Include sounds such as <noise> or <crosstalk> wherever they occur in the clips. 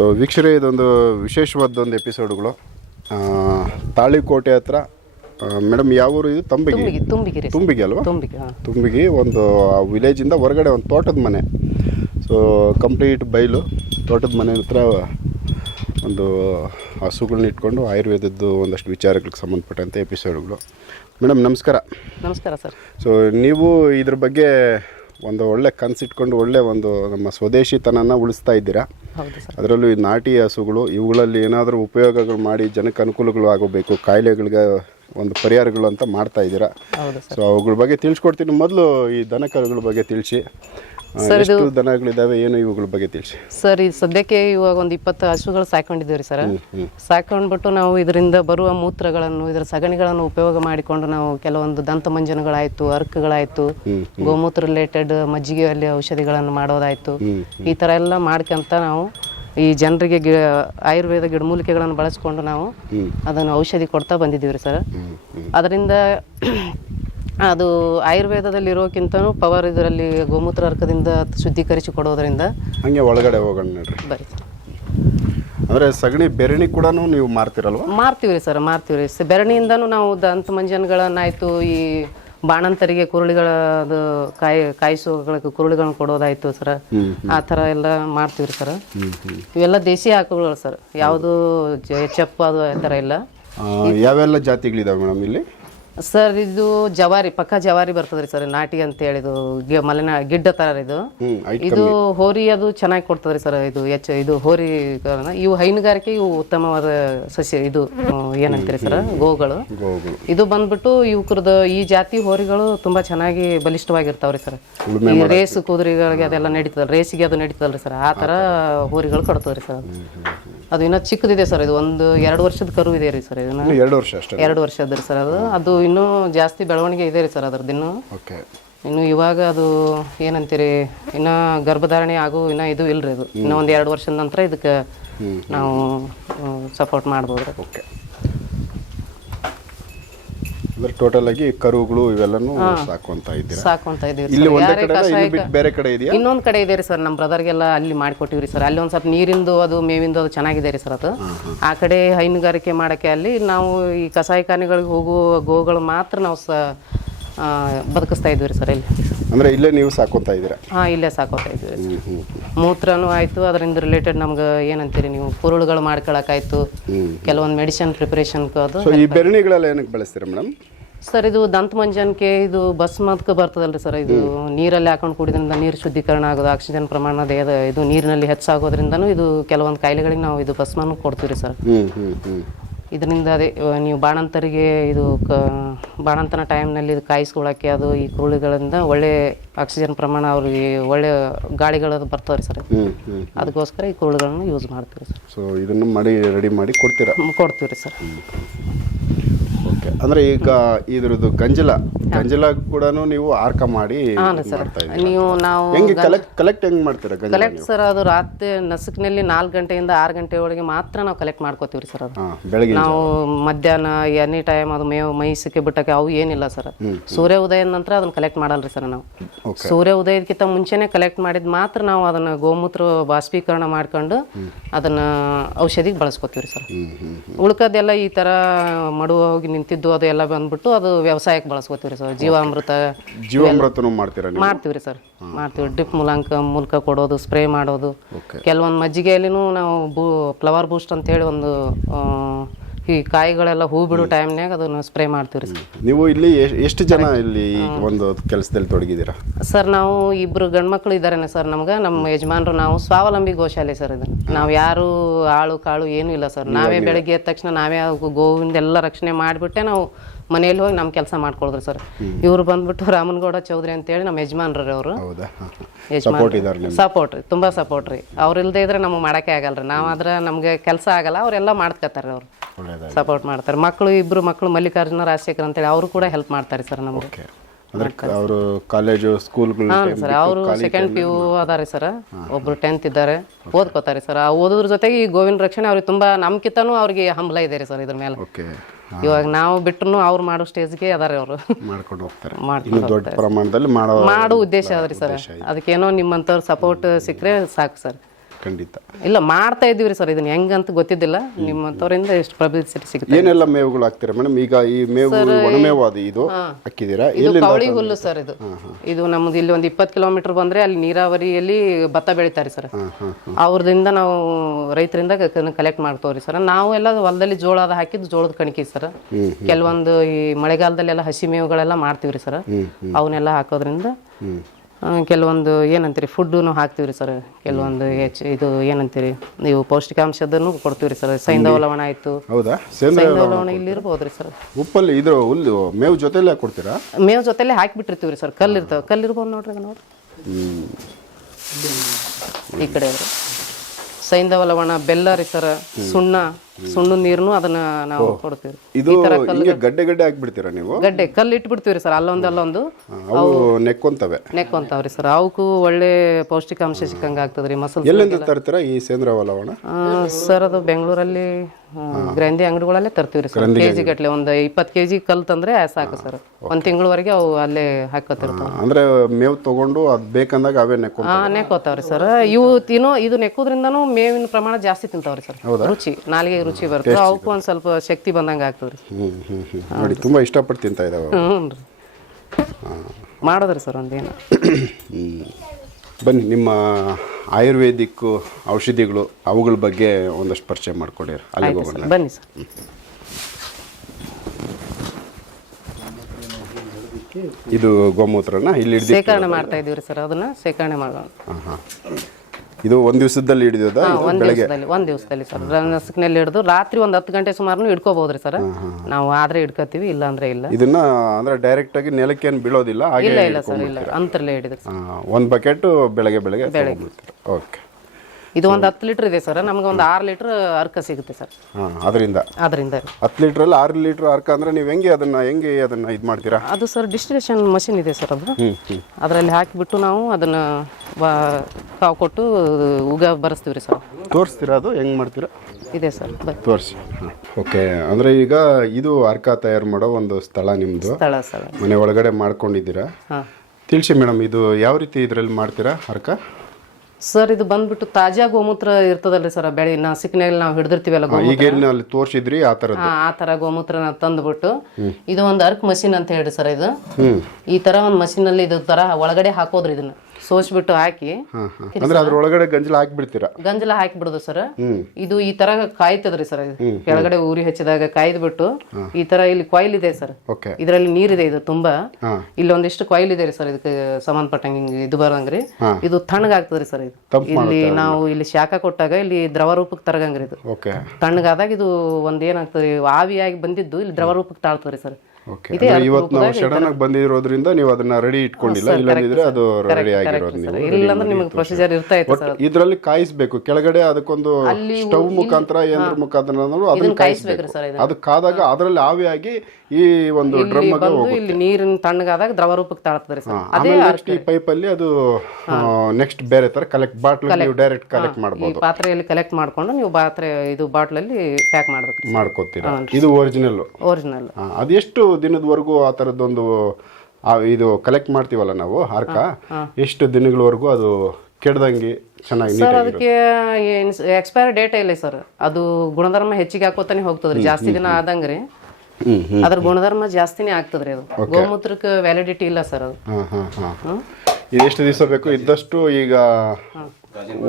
So ವೀಕ್ಷರೇ ಇದೊಂದು ವಿಶೇಷವಾದೊಂದು ಎಪಿಸೋಡ್ಗಳು. ತಾಳಿಕೋಟೆ ಹತ್ರ madam ಯಾವ ಊರು ಇದು? ತುಂಬಿಗೆ. ತುಂಬಿಗೆ ತುಂಬಿಗಿರಿ ಸರ್. ತುಂಬಿಗಿ ಅಲ್ವಾ? ತುಂಬಿಗಿ ಒಂದು ಆ ವಿಲೇಜಿಂದ ಹೊರಗಡೆ ಒಂದು ತೋಟದ ಮನೆ. ಸೊ ಕಂಪ್ಲೀಟ್ ಬಯಲು ತೋಟದ ಮನೆ ಹತ್ರ ಒಂದು ಹಸುಗಳನ್ನ ಇಟ್ಕೊಂಡು ಆಯುರ್ವೇದದ್ದು ಒಂದಷ್ಟು ವಿಚಾರಗಳಿಗೆ ಸಂಬಂಧಪಟ್ಟಂತೆ ಎಪಿಸೋಡ್ಗಳು. ಮೇಡಮ್ ನಮಸ್ಕಾರ. ನಮಸ್ಕಾರ ಸರ್. ಸೊ ನೀವು ಇದ್ರ ಬಗ್ಗೆ ಒಂದು ಒಳ್ಳೆ ಕನ್ಸಿಟ್ಕೊಂಡು ಒಳ್ಳೆ ಒಂದು ನಮ್ಮ ಸ್ವದೇಶಿತನನ್ನ ಉಳಿಸ್ತಾ ಇದ್ದೀರಾ? ಅದರಲ್ಲೂ ಈ ನಾಟಿ ಹಸುಗಳು ಇವುಗಳಲ್ಲಿ ಏನಾದರೂ ಉಪಯೋಗಗಳು ಮಾಡಿ ಜನಕ್ಕೆ ಅನುಕೂಲಗಳು ಆಗಬೇಕು ಕಾಯಿಲೆಗಳಿಗೆ ಒಂದು ಪರಿಹಾರಗಳು ಅಂತ ಮಾಡ್ತಾ ಇದ್ದೀರಾ? ಸೊ ಅವುಗಳ ಬಗ್ಗೆ ತಿಳಿಸ್ಕೊಡ್ತೀನಿ. ಮೊದಲು ಈ ದನಕರುಗಳ ಬಗ್ಗೆ ತಿಳಿಸಿ. ಸರ್, ಇದು ದನಗಳಿದಾವೆ ಏನು ಇವುಗಳ ಬಗ್ಗೆ ತಿಳಿಸಿ. ಸರ್ ಈ ಸದ್ಯಕ್ಕೆ ಇವಾಗ ಒಂದು ಇಪ್ಪತ್ತು ಹಸುಗಳು ಸಾಕೊಂಡಿದ್ದೀವಿ ಸರ್. ಸಾಕೊಂಡ್ಬಿಟ್ಟು ನಾವು ಇದರಿಂದ ಬರುವ ಮೂತ್ರಗಳನ್ನು ಇದರ ಸಗಣಿಗಳನ್ನು ಉಪಯೋಗ ಮಾಡಿಕೊಂಡು ನಾವು ಕೆಲವೊಂದು ದಂತ ಮಂಜನಗಳಾಯ್ತು ಅರ್ಕಗಳಾಯ್ತು ಗೋಮೂತ್ರ ರಿಲೇಟೆಡ್ ಮಜ್ಜಿಗೆಯಲ್ಲಿ ಔಷಧಿಗಳನ್ನು ಮಾಡೋದಾಯ್ತು. ಈ ತರ ಎಲ್ಲ ಮಾಡ್ಕೊಂತ ನಾವು ಈ ಜನರಿಗೆ ಗಿ ಆಯುರ್ವೇದ ಗಿಡಮೂಲಿಕೆಗಳನ್ನು ಬಳಸ್ಕೊಂಡು ನಾವು ಅದನ್ನು ಔಷಧಿ ಕೊಡ್ತಾ ಬಂದಿದ್ದೀವಿ ರೀ ಸರ್. ಅದರಿಂದ ಅದು ಆಯುರ್ವೇದದಲ್ಲಿ ಇರೋಕ್ಕಿಂತನೂ ಪವರ್ ಇದರಲ್ಲಿ ಗೋಮೂತ್ರ ಅರ್ಕದಿಂದ ಶುದ್ಧೀಕರಿಸಿ ಕೊಡೋದ್ರಿಂದ ಹಂಗೆ ಒಳಗಡೆ ಹೋಗೋಣ ನೋಡ್ರಿ. ಬರೀ. ಸರ್ ಅಂದರೆ ಸಗಣಿ ಬೆರಣಿ ಕೂಡ ನೀವು ಮಾರ್ತಿರಲ್ವ? ಮಾರ್ತೀವಿ ರೀ ಸರ್ ಮಾರ್ತೀವಿ ರೀ ಸ- ಬೆರಣಿಯಿಂದನೂ ನಾವು ದಂತ ಮಂಜನ್ಗಳನ್ನಾಯಿತು ಈ ಬಾಣಂತರಿಗೆ ಕುರುಳಿಗಳ ಅದು ಕಾಯಿ ಕಾಯಿಸುಗಳಿಗೆ ಕುರುಳಿಗಳನ್ನ ಕೊಡೋದಾಯ್ತು ಸರ್. ಆ ಥರ ಎಲ್ಲ ಮಾಡ್ತೀವಿ ರೀ ಸರ್ ಇವೆಲ್ಲ ದೇಸಿ ಆಕಳುಗಳು ಸರ್. ಯಾವುದು ಚಪ್ಪು ಅದು ಆ ಥರ ಇಲ್ಲ. ಯಾವೆಲ್ಲ ಜಾತಿಗಳಿದಾವೆ ಮೇಡಮ್ ಇಲ್ಲಿ? ಸರ್ ಇದು ಜವಾರಿ ಪಕ್ಕ ಜವಾರಿ ಬರ್ತದ್ರಿ ಸರ್ ನಾಟಿ ಅಂತ ಹೇಳಿದು ಮಲೆನ ಗಿಡ್ಡ ತರ ಇದು. ಇದು ಹೋರಿ ಅದು ಚೆನ್ನಾಗಿ ಕೊಡ್ತದ್ರಿ ಸರ್ ಇದು ಹೆಚ್ಚ ಇದು ಹೋರಿ. ಇವು ಹೈನುಗಾರಿಕೆ ಇವು ಉತ್ತಮವಾದ ಸಸ್ಯ ಇದು ಏನಂತೀರಿ ಸರ್ ಗೋಗಳು ಗೋಗಳು ಇದು ಬಂದ್ಬಿಟ್ಟು ಇವ್ರದ್ದು ಈ ಜಾತಿ ಹೋರಿಗಳು ತುಂಬಾ ಚೆನ್ನಾಗಿ ಬಲಿಷ್ಠವಾಗಿರ್ತಾವ್ರಿ ಸರ್. ಈ ರೇಸ್ ಕುದುರೆಗಳಿಗೆ ಅದೆಲ್ಲ ನಡೀತದ ರೇಸಿಗೆ ಅದು ನಡೀತದಲ್ರಿ ಸರ್ ಆ ತರ ಹೋರಿಗಳು ಕೊಡ್ತದ್ರಿ ಸರ್. ಅದು ಇನ್ನೂ ಚಿಕ್ಕದಿದೆ ಸರ್ ಇದು ಒಂದು ಎರಡು ವರ್ಷದ ಕರು ಇದೆ ರೀ ಸರ್ ಇದನ್ನ ಇನ್ನು ಎರಡು ವರ್ಷ ಅಷ್ಟೇ ಎರಡು ವರ್ಷದ ಸರ್ ಅದು. ಅದು ಇನ್ನೂ ಜಾಸ್ತಿ ಬೆಳವಣಿಗೆ ಇದೆ ರೀ ಸರ್ ಅದ್ರದ್ದು ಇನ್ನೂ. ಓಕೆ. ಇನ್ನು ಇವಾಗ ಅದು ಏನಂತೀರಿ ಇನ್ನ ಗರ್ಭಧಾರಣೆ ಆಗು ಇನ್ನ ಇದು ಇಲ್ರಿ ಅದು. ಇನ್ನೊಂದು ಎರಡು ವರ್ಷದ ನಂತರ ಇದಕ್ಕೆ ನಾವು ಸಪೋರ್ಟ್ ಮಾಡ್ಬೋದು ಓಕೆ. ಅಂದ್ರೆ ಟೋಟಲ್ ಆಗಿ ಕರುಗಳು ಇವೆಲ್ಲನೂ ಸಾಕುವಂತ ಇದ್ದೀರಾ? ಸಾಕು ಅಂತ ಇದೀವಿ ಇಲ್ಲಿ ಒಂದೇ ಕಡೆ ಬಿಟ್ಟು ಬೇರೆ ಕಡೆ ಇದೆಯಾ? ಇನ್ನೊಂದು ಕಡೆ ಇದೆ ರೀ ಸರ್ ನಮ್ಮ ಬ್ರದರ್ಗೆಲ್ಲ ಅಲ್ಲಿ ಮಾಡಿಕೊಟ್ಟಿವಿ ರೀ ಸರ್. ಅಲ್ಲಿ ಒಂದು ಸ್ವಲ್ಪ ನೀರಿಂದು ಅದು ಮೇವಿಂದು ಅದು ಚೆನ್ನಾಗಿದೆ ರೀ ಸರ್ ಅದು. ಆ ಕಡೆ ಹೈನುಗಾರಿಕೆ ಮಾಡಕ್ಕೆ ಅಲ್ಲಿ ನಾವು ಈ ಕಸಾಯಿಖಾನೆಗಳಿಗೆ ಹೋಗುವ ಗೋಗಳು ಮಾತ್ರ ನಾವು ಸ ಬದುಕಿಸ್ತಾ ಇದ್ವಿ ರೀ ಸರ್ ಇಲ್ಲಿ. ಅಂದ್ರೆ ಇಲ್ಲೇ ನೀವು ಸಾಕೋತಾ ಇದ್ದೀರಾ? ಹಾಂ ಇಲ್ಲೇ ಸಾಕೋತಾ ಇದ್ವಿ ರೀ ಮೂತ್ರನೂ ಆಯಿತು ಅದರಿಂದ ರಿಲೇಟೆಡ್ ನಮ್ಗೆ ಏನಂತೀರಿ ನೀವು ಕುರುಳುಗಳು ಮಾಡ್ಕೊಳಕ್ಕಾಯ್ತು ಕೆಲವೊಂದು ಮೆಡಿಸಿನ್ ಪ್ರಿಪರೇಷನ್ ಅದು ಸೊ ಈ ಬೆರಣಿಗಳೆಲ್ಲ ಏನಕ್ಕೆ ಬಳಸ್ತೀರಾ ಮೇಡಮ್ ಸರ್ ಇದು ದಂತ ಮಂಜನಕ್ಕೆ ಇದು ಬಸ್ಮತ್ಕ ಬರ್ತದಲ್ರಿ ಸರ್ ಇದು ನೀರಲ್ಲಿ ಹಾಕೊಂಡು ಕುಡಿದ್ರಿಂದ ನೀರು ಶುದ್ಧೀಕರಣ ಆಗೋದು ಆಕ್ಸಿಜನ್ ಪ್ರಮಾಣ ದೇಹದ ಇದು ನೀರಿನಲ್ಲಿ ಹೆಚ್ಚಾಗೋದ್ರಿಂದನೂ ಇದು ಕೆಲವೊಂದು ಕಾಯಿಲೆಗಳಿಗೆ ನಾವು ಇದು ಭಸ್ಮನೂ ಕೊಡ್ತೀವಿ ರೀ ಸರ್ ಇದರಿಂದ ಅದೇ ನೀವು ಬಾಣಂತರಿಗೆ ಇದು ಕ ಬಾಣಂತನ ಟೈಮ್ನಲ್ಲಿ ಇದು ಕಾಯಿಸ್ಕೊಳ್ಳೋಕ್ಕೆ ಅದು ಈ ಕುರುಳಿಗಳಿಂದ ಒಳ್ಳೆ ಆಕ್ಸಿಜನ್ ಪ್ರಮಾಣ ಅವ್ರಿಗೆ ಒಳ್ಳೆ ಗಾಳಿಗಳದು ಬರ್ತವೆ ರೀ ಸರ್ ಅದಕ್ಕೋಸ್ಕರ ಈ ಕುರುಳುಗಳನ್ನ ಯೂಸ್ ಮಾಡ್ತೀವಿ ಸರ್. ಸೊ ಇದನ್ನು ಮಾಡಿ ರೆಡಿ ಮಾಡಿ ಕೊಡ್ತೀರಾ? ಕೊಡ್ತೀವಿ ರೀ ಸರ್. ಅಂದ್ರೆ ಈಗ ಇದ್ರದ್ದು ಗಂಜಲ ಗಂಜಲ ಕೂಡ ನೀವು ಆರ್ಕ ಮಾಡಿ ಹಾಂ ಸರ್. ಮಾಡ್ತಾ ಇದ್ದೀರಾ? ನೀವು ನಾವು ಹೆಂಗೆ ಕಲೆಕ್ಟ್ ಕಲೆಕ್ಟ್ ಹೆಂಗ್ ಮಾಡ್ತೀರಾ ಗಂಜಲ ಕಲೆಕ್ಟ್ ಸರ್ ಅದು ರಾತ್ರಿ ನಸುಕಿನಲ್ಲಿ ನಾಲ್ಕು ಗಂಟೆಯಿಂದ ಆರು ಗಂಟೆ ಒಳಗೆ ಮಾತ್ರ ನಾವು ಕಲೆಕ್ಟ್ ಮಾಡ್ಕೋತೀವಿ ಸರ್ ಅದು. ಹಾ ಬೆಳಗ್ಗೆ ನಾವು ಮಧ್ಯಾಹ್ನ ಎನಿ ಟೈಮ್ ಅದು ಮೇವು ಮೈಸಿಕ್ಕೆ ಬಿಟ್ಟಕ್ಕೆ ಅವು ಏನಿಲ್ಲ ಸರ್. ಸೂರ್ಯ ಉದಯದ ನಂತರ ಅದನ್ನ ಕಲೆಕ್ಟ್ ಮಾಡಲ್ರಿ ಸರ್ ನಾವು. ಸೂರ್ಯ ಉದಯಕ್ಕಿಂತ ಮುಂಚೆನೆ ಕಲೆಕ್ಟ್ ಮಾಡಿದ್ ಮಾತ್ರ ನಾವು ಅದನ್ನ ಗೋಮೂತ್ರ ಬಾಷ್ಪೀಕರಣ ಮಾಡ್ಕೊಂಡು ಅದನ್ನ ಔಷಧಿಗೆ ಬಳಸ್ಕೊತೀವಿ ಸರ್. ಹ್ಮ್ ಹ್ಮ್ ಉಳ್ಕದೆಲ್ಲ ಈ ತರ ಮಡುವ ಹೋಗಿ ನಿಂತಿದ್ದು ಅದು ಎಲ್ಲ ಬಂದ್ಬಿಟ್ಟು ಅದು ವ್ಯವಸಾಯಕ್ಕೆ ಬಳಸ್ಕೊತೀವಿ ರೀ ಸರ್. ಜೀವಾಮೃತ ಜೀವಾಮೃತನೂ ಮಾಡ್ತೀರಾ ನೀವು? ಮಾಡ್ತೀವಿ ರೀ ಸರ್ ಮಾಡ್ತೀವಿ ಡ್ರಿಪ್ ಮೂಲಕ ಮೂಲಕ ಕೊಡೋದು ಸ್ಪ್ರೇ ಮಾಡೋದು. ಕೆಲವೊಂದು ಮಜ್ಜಿಗೆಯಲ್ಲಿನೂ ನಾವು ಬೂ ಫ್ಲವರ್ ಬೂಸ್ಟ್ ಅಂತ ಹೇಳಿ ಒಂದು ಈ ಕಾಯಿಗಳೆಲ್ಲ ಹೂ ಬಿಡೋ ಟೈಮ್ನಾಗ ಅದನ್ನು ಸ್ಪ್ರೇ ಮಾಡ್ತೀವಿ ರೀ ನೀವು ಇಲ್ಲಿ ಎಷ್ಟ್- ಜನ ಇಲ್ಲಿ ಒಂದು ಕೆಲಸದಲ್ಲಿ ತೊಡಗಿದ್ದೀರಾ? ಸರ್ ನಾವು ಇಬ್ರು ಗಂಡ್ಮಕ್ಳು ಇದ್ದಾರೇನೆ ಸರ್ ನಮ್ಗೆ. ನಮ್ಮ ಯಜಮಾನರು ನಾವು ಸ್ವಾವಲಂಬಿ ಗೋಶಾಲೆ ಸರ್ ಇದು ನಾವು ಯಾರು ಆಳು ಕಾಳು ಏನೂ ಇಲ್ಲ ಸರ್. ನಾವೇ ಬೆಳಗ್ಗೆ ಎದ್ದ ತಕ್ಷಣ ನಾವೇ ಗೋವಿಂದೆಲ್ಲ ಗೋವಿಂದ ಎಲ್ಲ ರಕ್ಷಣೆ ಮಾಡಿಬಿಟ್ಟೆ ನಾವು ಮನೆಯಲ್ಲಿ ಹೋಗಿ ನಮ್ಮ ಕೆಲಸ ಮಾಡ್ಕೊಳ್ರಿ ಸರ್. ಇವ್ರು ಬಂದ್ಬಿಟ್ಟು ರಾಮನಗೌಡ ಚೌಧರಿ ಅಂತೇಳಿ ನಮ್ಮ ಯಜಮಾನ್ರು. ರೀ ಅವರು ಸಪೋರ್ಟ್ ಇದ್ದಾರೆ ರೀ ತುಂಬ ಸಪೋರ್ಟ್ ರೀ. ಅವ್ರು ಇಲ್ಲದೆ ಇದ್ರೆ ನಮಗೆ ಮಾಡೋಕ್ಕೆ ಆಗಲ್ಲ ರೀ ನಾವಾದ್ರೆ ನಮಗೆ ಕೆಲಸ ಆಗಲ್ಲ ಅವರೆಲ್ಲ ಮಾಡ್ಕೊತಾರೆ ಅವ್ರು. ಸಪೋರ್ಟ್ ಮಾಡ್ತಾರೆ. ಮಕ್ಕಳು ಇಬ್ಬರು ಮಕ್ಕಳು ಮಲ್ಲಿಕಾರ್ಜುನ ರಾಜಶೇಖರ್ ಅಂತೇಳಿ ಅವರು ಕೂಡ ಹೆಲ್ಪ್ ಮಾಡ್ತಾರೆ ಸರ್ ನಮಗೆ. ಅವರು ಕಾಲೇಜು ಸ್ಕೂಲ್ಗಳು ಹಾಂ ಸರ್ ಅವರು ಸೆಕೆಂಡ್ ಪಿ ಯು ಅದಾರೆ ಸರ್. ಒಬ್ರು ಟೆಂತ್ ಇದ್ದಾರೆ. ಓದ್ಕೋತಾರೆ ಸರ್. ಓದೋದ್ರ ಜೊತೆಗೆ ಈ ಗೋವಿನ ರಕ್ಷಣೆ ಅವ್ರಿಗೆ ತುಂಬಾ ನಮ್ಕಿತನೂ ಅವ್ರಿಗೆ ಹಂಬಲ ಇದೆ ರೀ ಸರ್ ಇದ್ರ ಮೇಲೆ. ಇವಾಗ ನಾವು ಬಿಟ್ಟು ಅವ್ರು ಮಾಡೋ ಸ್ಟೇಜ್ಗೆ ಅದಾರೆ ಅವರು. ಮಾಡ್ಕೊಂಡು ಹೋಗ್ತಾರೆ. <laughs> ದೊಡ್ಡ ಪ್ರಮಾಣದಲ್ಲಿ ಮಾಡೋ ಮಾಡೋ ಉದ್ದೇಶ ಅದ್ರಿ ಸರ್. ಅದಕ್ಕೇನೋ ನಿಮ್ಮಂಥವ್ರ ಸಪೋರ್ಟ್ ಸಿಕ್ಕರೆ ಸಾಕು ಸರ್. ಖಂಡಿತ. ಇಲ್ಲ ಮಾಡ್ತಾ ಇದೀವಿ ಸರ್ ಇದನ್ನ. ಹೆಂಗಂತ ಗೊತ್ತಿದ್ದಿಲ್ಲ. ತವರಿಂದ ಎಷ್ಟು ಪ್ರಭೇದ ಸಿಗುತ್ತೆ. ಏನೆಲ್ಲ ಮೇವುಗಳು ಹಾಕ್ತೀರಾ ಮೇಡಮ್? ಈಗ ಈ ಮೇವು ಒಣಮೇವು ಅದು ಇದು ಹಾಕಿದ್ದೀರಾ? ಕವಳಿ ಹುಲ್ಲು ಸರ್ ಇದು. ಇದು ನಮ್ದು ಇಲ್ಲಿ ಒಂದು ಇಪ್ಪತ್ತು ಕಿಲೋಮೀಟರ್ ಬಂದ್ರೆ ಅಲ್ಲಿ ನೀರಾವರಿಯಲ್ಲಿ ಭತ್ತ ಬೆಳಿತಾರೆ ಸರ್. ಅವ್ರದಿಂದ ನಾವು ರೈತರಿಂದ ಕಲೆಕ್ಟ್ ಮಾಡ್ತೇವ್ರಿ ಸರ್. ನಾವು ಎಲ್ಲ ಹೊಲದಲ್ಲಿ ಜೋಳ ಅದ ಹಾಕಿದ್ದು ಜೋಳದ ಕಣಕಿ ಸರ್. ಕೆಲವೊಂದು ಈ ಮಳೆಗಾಲದಲ್ಲೆಲ್ಲ ಹಸಿ ಮೇವುಗಳೆಲ್ಲ ಮಾಡ್ತೀವ್ರಿ ಸರ್. ಅವನ್ನೆಲ್ಲ ಹಾಕೋದ್ರಿಂದ ಕೆಲವೊಂದು ಏನಂತೀರಿ ಫುಡ್ಡೂ ಹಾಕ್ತೀವಿ ರೀ ಸರ್ ಕೆಲವೊಂದು ಹೆಚ್ಚು ಇದು ಏನಂತೀರಿ ನೀವು ಪೌಷ್ಟಿಕಾಂಶದನ್ನು ರೀ ಸರ್ ಸೈಂಧವ ಲವಣ ಆಯಿತು. ಹೌದಾ? ಸೇಂದ್ರ ಸೈಂಧವ ಲವಣ ಇಲ್ಲಿ ಇರ್ಬೋದ್ರಿ ಸರ್ ಉಪ್ಪಲ್ಲಿ ಇದು ಹುಲ್ಲು ಮೇವು ಜೊತೆಲೇ ಕೊಡ್ತೀರಾ? ಮೇವು ಜೊತೆಲೆ ಹಾಕಿಬಿಟ್ಟಿರ್ತೀವ್ರಿ ಸರ್ ಕಲ್ಲು ಇರ್ತಾವೆ. ಕಲ್ಲು ಇರ್ಬೋದು ನೋಡ್ರಿ ನೋಡಿ ನೋಡ್ರಿ. ಈ ಕಡೆ ಅವ್ರಿ ಸೈಂಧವ ಲವಣ ಬೆಲ್ಲ ರೀ ಸರ್ ಸುಣ್ಣ ಸುಣ್ಣದ ನೀರ್ನು ಅದನ್ನ ನಾವು ಕೊಡ್ತೀವಿ. ಇದು ಹಿಂಗೆ ಗಡ್ಡೆ ಗಡ್ಡೆ ಹಾಕ್ಬಿಡ್ತೀರಾ ನೀವು? ಗಡ್ಡೆ ಕಲ್ಲು ಇಟ್ಬಿಡ್ತೀವಿ ಸರ್ ಅಲ್ಲೊಂದು ಅಲ್ಲೊಂದು ಅವು ನೆಕ್ಕೊಂತವೆ. ನೆಕ್ಕೊಂತಾವ್ರಿ ಸರ್ ಅವಕ್ಕೂ ಒಳ್ಳೆ ಪೌಷ್ಟಿಕಾಂಶ ಸಿಕ್ಕಂಗೆ ಆಗ್ತದ್ರಿ ಮಸಲ್ ಎಲ್ಲಿಂದ ತರ್ತೀರಾ ಈ ಸೇಂದ್ರ ಸರ್ ಅದು ಬೆಂಗಳೂರಲ್ಲಿ ಗ್ರಂಥಿ ಅಂಗಡಿಗಳಲ್ಲೇ ತರ್ತೀವಿ ರೀ ಸರ್ ಕೆ ಜಿ ಗಟ್ಲೆ ಒಂದು ಇಪ್ಪತ್ತು ಕೆ ಜಿ ಕಲ್ ತಂದ್ರೆ ಸಾಕು ಸರ್. ಒಂದು ತಿಂಗಳವರೆಗೆ ಅವು ಅಲ್ಲೇ ಹಾಕೋತಿರ್ತಾವೆ ಅಂದ್ರೆ ಮೇವು ತಗೊಂಡು ಅದ್ ಬೇಕಂದಾಗ ಅವೇ ನೆಕ್ಕೋ ಹಾ ನೆಕ್ಕೋತಾವ್ರಿ ಸರ್. ಇವು ತಿನ್ನೋ ಇದು ನೆಕ್ಕೋದ್ರಿಂದನೂ ಮೇವಿನ ಪ್ರಮಾಣ ಜಾಸ್ತಿ ತಿಂತಾವ್ರಿ ಸರ್. ರುಚಿ ನಾಲಿಗೆ ರುಚಿ ಬರ್ತದೆ ಅವಕ್ಕೂ ಒಂದು ಸ್ವಲ್ಪ ಶಕ್ತಿ ಬಂದಂಗೆ ಆಗ್ತದ್ರಿ ಹ್ಮ್ ಹ್ಮ್ ಹ್ಮ್. ನೋಡಿ ತುಂಬಾ ಇಷ್ಟಪಟ್ಟು ತಿಂತಾ ಇದಾವೆ. ಹ್ಞೂ ರೀ ಮಾಡೋದ್ರಿ ಸರ್ ಒಂದೇನು ಹ್ಮ್. ಬನ್ನಿ ನಿಮ್ಮ ಆಯುರ್ವೇದಿಕ್ ಔಷಧಿಗಳು ಅವುಗಳ ಬಗ್ಗೆ ಒಂದಷ್ಟು ಪರಿಚಯ ಮಾಡ್ಕೊಡಿರಿ ಅಲ್ಲಿಗೆ ಹೋಗೋಣ. ಬನ್ನಿ ಸರ್. ಇದು ಗೋಮೂತ್ರನ ಇಲ್ಲಿ ಶೇಖರಣೆ ಮಾಡ್ತಾ ಇದೀವಿ ಸರ್ ಅದನ್ನ ಶೇಖರಣೆ ಮಾಡೋಣ. ಹಾಂ ಹಾಂ ಇದು ಒಂದು ದಿವಸದಲ್ಲಿ ಹಿಡಿದ ಒಂದು ದಿವಸದಲ್ಲಿ ಒಂದ್ ದಿವಸದಲ್ಲಿ ಸರ್. ನಸಕ್ನಲ್ಲಿ ಹಿಡಿದು ರಾತ್ರಿ ಒಂದ್ ಹತ್ತು ಗಂಟೆ ಸುಮಾರು ಹಿಡ್ಕೋಬಹುದ್ರಿ ಸರ್. ನಾವು ಆದ್ರೆ ಹಿಡ್ಕೋತೀವಿ ಇಲ್ಲ ಅಂದ್ರೆ ಇಲ್ಲ. ಇದನ್ನ ಅಂದ್ರೆ ಡೈರೆಕ್ಟ್ ಆಗಿ ನೆಲಕ್ಕೆ ಏನು ಬೀಳೋದಿಲ್ಲ ಹಾಗೆ ಇಲ್ಲ ಇಲ್ಲ ಸರ್ ಇಲ್ಲ. ಅಂತರಲ್ಲೇ ಹಿಡಿದ್ರಿ ಒಂದು ಬಕೆಟ್ ಬೆಳಗ್ಗೆ ಬೆಳಗ್ಗೆ ಓಕೆ ಇದು ಒಂದು ಹತ್ತು ಲೀಟರ್ ಇದೆ ಸರ್. ನಮ್ಗೆ ಒಂದು ಆರು ಲೀಟರ್ ಅರ್ಕ ಸಿಗುತ್ತೆ ಸರ್. ಹಾಂ ಅದರಿಂದ. ಅದರಿಂದ. ಹತ್ತು ಲೀಟ್ರಲ್ಲಿ ಆರು ಲೀಟ್ರ್ ಅರ್ಕ ಅಂದ್ರೆ ನೀವು ಹೆಂಗೆ ಅದನ್ನ ಹೆಂಗೆ ಅದನ್ನ ಇದು ಮಾಡ್ತೀರಾ? ಅದು ಸರ್ ಡಿಸ್ಟಿಲೇಷನ್ ಮಷಿನ್ ಇದೆ ಸರ್ ಅದು. ಅದರಲ್ಲಿ ಹಾಕಿಬಿಟ್ಟು ನಾವು ಅದನ್ನ ಕಾವು ಕೊಟ್ಟು ಉಗ ಬರೆಸ್ತೀವಿ ರೀ ಸರ್. ತೋರಿಸ್ತೀರಾ ಅದು? ಹೆಂಗೆ ಮಾಡ್ತೀರಾ? ಇದೆ ಸರ್ ಬ- ತೋರಿಸಿ. ಓಕೆ ಅಂದರೆ ಈಗ ಇದು ಅರ್ಕ ತಯಾರು ಮಾಡೋ ಒಂದು ಸ್ಥಳ ನಿಮ್ಮದು ಸ್ಥಳ ಸರ್. ಮನೆ ಒಳಗಡೆ ಮಾಡ್ಕೊಂಡಿದ್ದೀರಾ? ಹಾಂ. ತಿಳಿಸಿ ಮೇಡಮ್ ಇದು ಯಾವ ರೀತಿ ಇದರಲ್ಲಿ ಮಾಡ್ತೀರಾ ಅರ್ಕ? ಸರ್ ಇದು ಬಂದ್ಬಿಟ್ಟು ತಾಜಾ ಗೋಮೂತ್ರ ಇರ್ತದಲ್ರಿ ಸರ್ ಬೆಳೆ ನಾಸಿಕ್ನಲ್ಲಿ ನಾವು ಹಿಡಿದಿರ್ತೀವಲ್ಲ ಗೋಮೂತ್ರ? ಅಲ್ಲಿ ತೋರಿಸಿದ್ರಿ ಆ ಥರದ್ದು ಆ ತರ ಗೋಮೂತ್ರನ ತಂದ್ಬಿಟ್ಟು ಇದು ಒಂದು ಅರ್ಕ್ ಮಷಿನ್ ಅಂತ ಹೇಳಿ ಸರ್ ಇದು. ಹ್ಞೂ ಈ ತರ ಒಂದು ಮಷಿನ್ ಅಲ್ಲಿ ಇದು ತರ ಒಳಗಡೆ ಹಾಕೋದ್ರಿ ಇದನ್ನ. ಸೋಸ್ಬಿಟ್ಟು ಹಾಕಿ. ಅಂದ್ರೆ ಅದ್ರೊಳಗಡೆ ಗಂಜಲ ಹಾಕಿಬಿಡ್ತೀರಾ? ಗಂಜಲ ಹಾಕಿ ಬಿಡುದು ಸರ್ ಇದು ಈ ತರ ಕಾಯ್ತದ್ರಿ ಸರ್. ಕೆಳಗಡೆ ಉರಿ ಹಚ್ಚಿದಾಗ ಕಾಯ್ದು ಬಿಟ್ಟು ಈ ತರ ಇಲ್ಲಿ ಕೊಯ್ಲ್ ಇದೆ ಸರ್. ಇದರಲ್ಲಿ ನೀರಿದೆ ಇದು ತುಂಬಾ. ಇಲ್ಲಿ ಒಂದಿಷ್ಟು ಕೊಯ್ಲ್ ಇದೆ ರೀ ಸರ್ ಇದಕ್ಕೆ ಸಂಬಂಧಪಟ್ಟಂಗೆ ಇದು ಬರಂಗ್ರಿ. ಇದು ತಣ್ಣಗಾಗ್ತದ್ರಿ ಸರ್ ಇದು. ಇಲ್ಲಿ ನಾವು ಇಲ್ಲಿ ಶಾಖ ಕೊಟ್ಟಾಗ ಇಲ್ಲಿ ದ್ರವ ರೂಪಕ್ಕೆ ತರಗಂಗ್ರಿ ಇದು. ತಣ್ಣಗಾದಾಗ ಇದು ಒಂದೇನಾಗ್ತದೆ ಆವಿಯಾಗಿ ಬಂದಿದ್ದು ಇಲ್ಲಿ ದ್ರವ ರೂಪಕ್ಕೆ ತಾಳ್ತದ್ರಿ ಸರ್. ಓಕೆ ಇವತ್ತು ನಾವು ಸಡನ್ ಆಗಿ ಬಂದಿರೋದ್ರಿಂದ ನೀವು ಅದನ್ನ ರೆಡಿ ಇಟ್ಕೊಂಡಿಲ್ಲ ಇಲ್ಲದಿದ್ರೆ ಅದು ರೆಡಿ ಆಗಿರೋದು ನೀವು ಇಲ್ಲಾಂದ್ರೆ ನಿಮಗೆ ಪ್ರೊಸೀಜರ್ ಇರ್ತಾ ಇತ್ತು ಸರ್. ಇದರಲ್ಲಿ ಕಾಯಿಸಬೇಕು ಕೆಳಗಡೆ ಅದಕ್ಕೊಂದು ಸ್ಟವ್ ಮುಖಾಂತರ ಯಂತ್ರ ಮುಖಾಂತರ ಅದನ್ನ ಕಾಯಿಸಬೇಕು. ಸರ್ ಅದು ಕಾದಾಗ ಅದರಲ್ಲಿ ಆವಿಯಾಗಿ ಈ ಒಂದು ಡ್ರಮ್ ಇಲ್ಲಿ ನೀರಿನ ತಣ್ಣಗಾದಾಗ ದ್ರವ ರೂಪಕ್ಕೆ ತಾಳ್ತದೆ ಸರ್. ಅದೇ ನೆಕ್ಸ್ಟ್ ಈ ಪೈಪ್ ಅಲ್ಲಿ ಅದು ನೆಕ್ಸ್ಟ್ ಬೇರೆ ತರ ಕಲೆಕ್ಟ್ ಬಾಟ್ಲ್ ನೀವು ಡೈರೆಕ್ಟ್ ಕಲೆಕ್ಟ್ ಈ ಮಾಡ್ಬೋದು. ಪಾತ್ರೆಯಲ್ಲಿ ಕಲೆಕ್ಟ್ ಮಾಡ್ಕೊಂಡು ನೀವು ಪಾತ್ರೆ ಇದು ಬಾಟ್ಲಲ್ಲಿ ಪ್ಯಾಕ್ ಮಾಡ್ಬೇಕು ಮಾಡ್ಕೋತೀರಾ? ಇದು ಒರಿಜಿನಲ್ ಒರಿಜಿನಲ್ ಅದೆಷ್ಟು ದಿನದವರೆಗೂ ಆ ಥರದ್ದೊಂದು ಇದು ಕಲೆಕ್ಟ್ ಮಾಡ್ತೀವಲ್ಲ ನಾವು ಹಾರ್ಕ ಎಷ್ಟು ದಿನಗಳವರೆಗೂ ಅದು ಕೆಡ್ದಂಗೆ ಚೆನ್ನಾಗಿ ಸರ್ ಅದಕ್ಕೆ ಎಕ್ಸ್ಪೈರ್ ಡೇಟ್ ಇಲ್ಲ ಸರ್ ಅದು ಗುಣಧರ್ಮ ಹೆಚ್ಚಿಗೆ ಹಾಕೋತಾನೆ ಹೋಗ್ತದ್ರಿ. ಜಾಸ್ತಿ ದಿನ ಆದಂಗ್ರಿ ಅದ್ರ ಗುಣಧರ್ಮ ಜಾಸ್ತಿನೇ ಆಗ್ತದ್ರಿ ಅದು. ಗೋಮೂತ್ರಕ್ಕೆ ವ್ಯಾಲಿಡಿಟಿ ಇಲ್ಲ ಸರ್ ಅದು. ಎಷ್ಟು ದಿವಸ ಬೇಕು? ಇದ್ದಷ್ಟು ಈಗ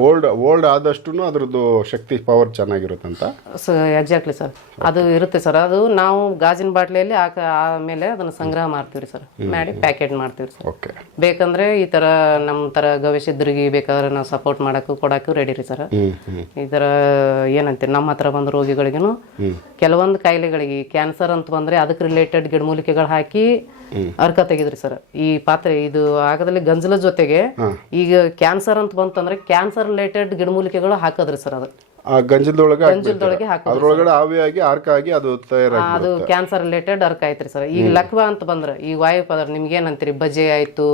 ಓಲ್ಡ್ ಓಲ್ಡ್ ಆದಷ್ಟು ಅದ್ರದ್ದು ಶಕ್ತಿ ಪವರ್ ಚೆನ್ನಾಗಿರುತ್ತಂತ? ಎಕ್ಸಾಕ್ಟ್ಲಿ ಸರ್ ಅದು ಇರುತ್ತೆ ಸರ್ ಅದು ನಾವು ಗಾಜಿನ ಬಾಟ್ಲಿಯಲ್ಲಿ ಹಾಕ ಆಮೇಲೆ ಅದನ್ನು ಸಂಗ್ರಹ ಮಾಡ್ತೀವಿ ಸರ್ ಮಾಡಿ ಪ್ಯಾಕೆಟ್ ಮಾಡ್ತೀವಿ ಸರ್ ಓಕೆ ಬೇಕಂದ್ರೆ ಈ ತರ ನಮ್ಮ ತರ ಗವಿಸಿದ್ರಿಗೆ ಬೇಕಾದ್ರೆ ನಾವು ಸಪೋರ್ಟ್ ಮಾಡಕ್ಕೂ ಕೊಡಕ್ಕೂ ರೆಡಿ ರೀ ಸರ್ ಈ ತರ ಏನಂತೆ ನಮ್ಮ ಹತ್ರ ಬಂದ ರೋಗಿಗಳಿಗೂ ಕೆಲವೊಂದು ಕಾಯಿಲೆಗಳಿಗೆ ಕ್ಯಾನ್ಸರ್ ಅಂತ ಬಂದ್ರೆ ಅದಕ್ಕೆ ರಿಲೇಟೆಡ್ ಗಿಡಮೂಲಿಕೆಗಳು ಹಾಕಿ ಅರ್ಕ ತೆಗಿದ್ರಿ ಸರ್. ಈ ಪಾತ್ರೆ ಇದು ಆಗದಲ್ಲಿ ಗಂಜಲ ಜೊತೆಗೆ ಈಗ ಕ್ಯಾನ್ಸರ್ ಅಂತ ಬಂತಂದ್ರೆ ಕ್ಯಾನ್ಸರ್ ರಿಲೇಟೆಡ್ ಗಿಡಮೂಲಿಕೆಗಳು ಹಾಕದ್ರಿ ಸರ್ ಅದು. ಗಂಜಲದೊಳಗೆ ಗಂಜಲದೊಳಗೆ ಅದ್ರೊಳಗಡೆ ಆವಿಯಾಗಿ ಅರ್ಕ ಆಗಿ ಅದು ತಯಾರಾಗಿ ಅದು ಕ್ಯಾನ್ಸರ್ ರಿಲೇಟೆಡ್ ಅರ್ಕ ಐತ್ರಿ ಸರ್. ಈಗ ಲಕ್ವಾ ಅಂತ ಬಂದ್ರೆ ಈ ವಾಯು ಪದಾರ್ಥ ನಿಮ್ಗೆ ಏನಂತೀರಿ? ಬಜೆ ಆಯ್ತು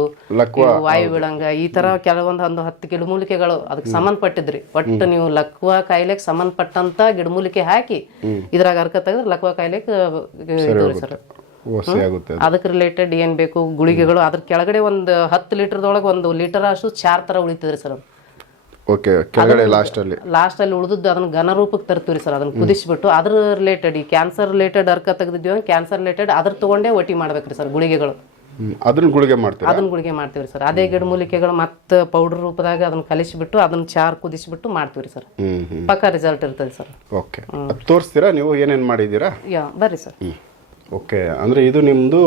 ವಾಯು ಬಿಳಂಗ ಈ ತರ ಕೆಲವೊಂದು ಒಂದು ಹತ್ತು ಗಿಡಮೂಲಿಕೆಗಳು ಅದಕ್ಕೆ ಸಂಬಂಧಪಟ್ಟಿದ್ರಿ. ಒಟ್ಟು ನೀವು ಲಕ್ವ ಕಾಯಿಲೆಗೆ ಸಂಬಂಧಪಟ್ಟಂತ ಗಿಡಮೂಲಿಕೆ ಹಾಕಿ ಇದ್ರಾಗ ಅರ್ಕ ತೆಗೆದ್ರೆ ಲಕ್ವಾ ಕಾಯಿಲೆಗೆ ಸರ್. ಆಗುತ್ತೆ ಅದಕ್ಕೆ ರಿಲೇಟೆಡ್ ಏನ್ ಬೇಕು? ಗುಳಿಗೆಗಳು ಅದ್ರ ಕೆಳಗಡೆ ಒಂದು ಹತ್ತು ಲೀಟರ್ದೊಳಗೆ ಒಂದು ಲೀಟರ್ ಅಷ್ಟು ಚಾರ್ ತರ ಉಳಿತದ್ರಿ ಸರ್ ಓಕೆ ಕೆಳಗಡೆ ಲಾಸ್ಟಲ್ಲಿ ಲಾಸ್ಟ್ ಅಲ್ಲಿ ಉಳಿದದ್ದು ಅದನ್ನ ಘನ ರೂಪಕ್ಕೆ ತರ್ತೀವಿ ಸರ್ ಅದನ್ನ ಕುದಿಸ್ಬಿಟ್ಟು. ಅದ್ರ ರಿಲೇಟೆಡ್ ಈ ಕ್ಯಾನ್ಸರ್ ರಿಲೇಟೆಡ್ ಅರ್ಕ ತೆಗೆದಿದ್ದೀವಿ ಕ್ಯಾನ್ಸರ್ ರಿಲೇಟೆಡ್ ಅದ್ರ ತಗೊಂಡೇ ಒಟ್ಟಿ ಮಾಡ್ಬೇಕ್ರಿ ಸರ್ ಗುಳಿಗೆಗಳು. ಅದನ್ನ ಗುಳಿಗೆ ಮಾಡ್ತೀವಿ ಅದನ್ನ ಗುಳಿಗೆ ಮಾಡ್ತೀವಿ ಸರ್. ಅದೇ ಗಿಡಮೂಲಿಕೆಗಳು ಮತ್ತೆ ಪೌಡರ್ ರೂಪದಾಗ ಅದನ್ನ ಕಲಿಸಿಬಿಟ್ಟು ಅದನ್ನ ಚಾರ್ ಕುದಿಸಿಬಿಟ್ಟು ಮಾಡ್ತೀವಿ ಸರ್. ಪಕ್ಕ ರಿಸಲ್ಟ್ ಇರ್ತದೆ ಸರ್. ಓಕೆ. ತೋರಿಸ್ತೀರಾ? ನೀವು ಏನೇನು ಮಾಡಿದ್ದೀರಾ? ಯಾ ಬರ್ರಿ ಸರ್. ಓಕೆ ಅಂದರೆ ಇದು ನಿಮ್ಮದು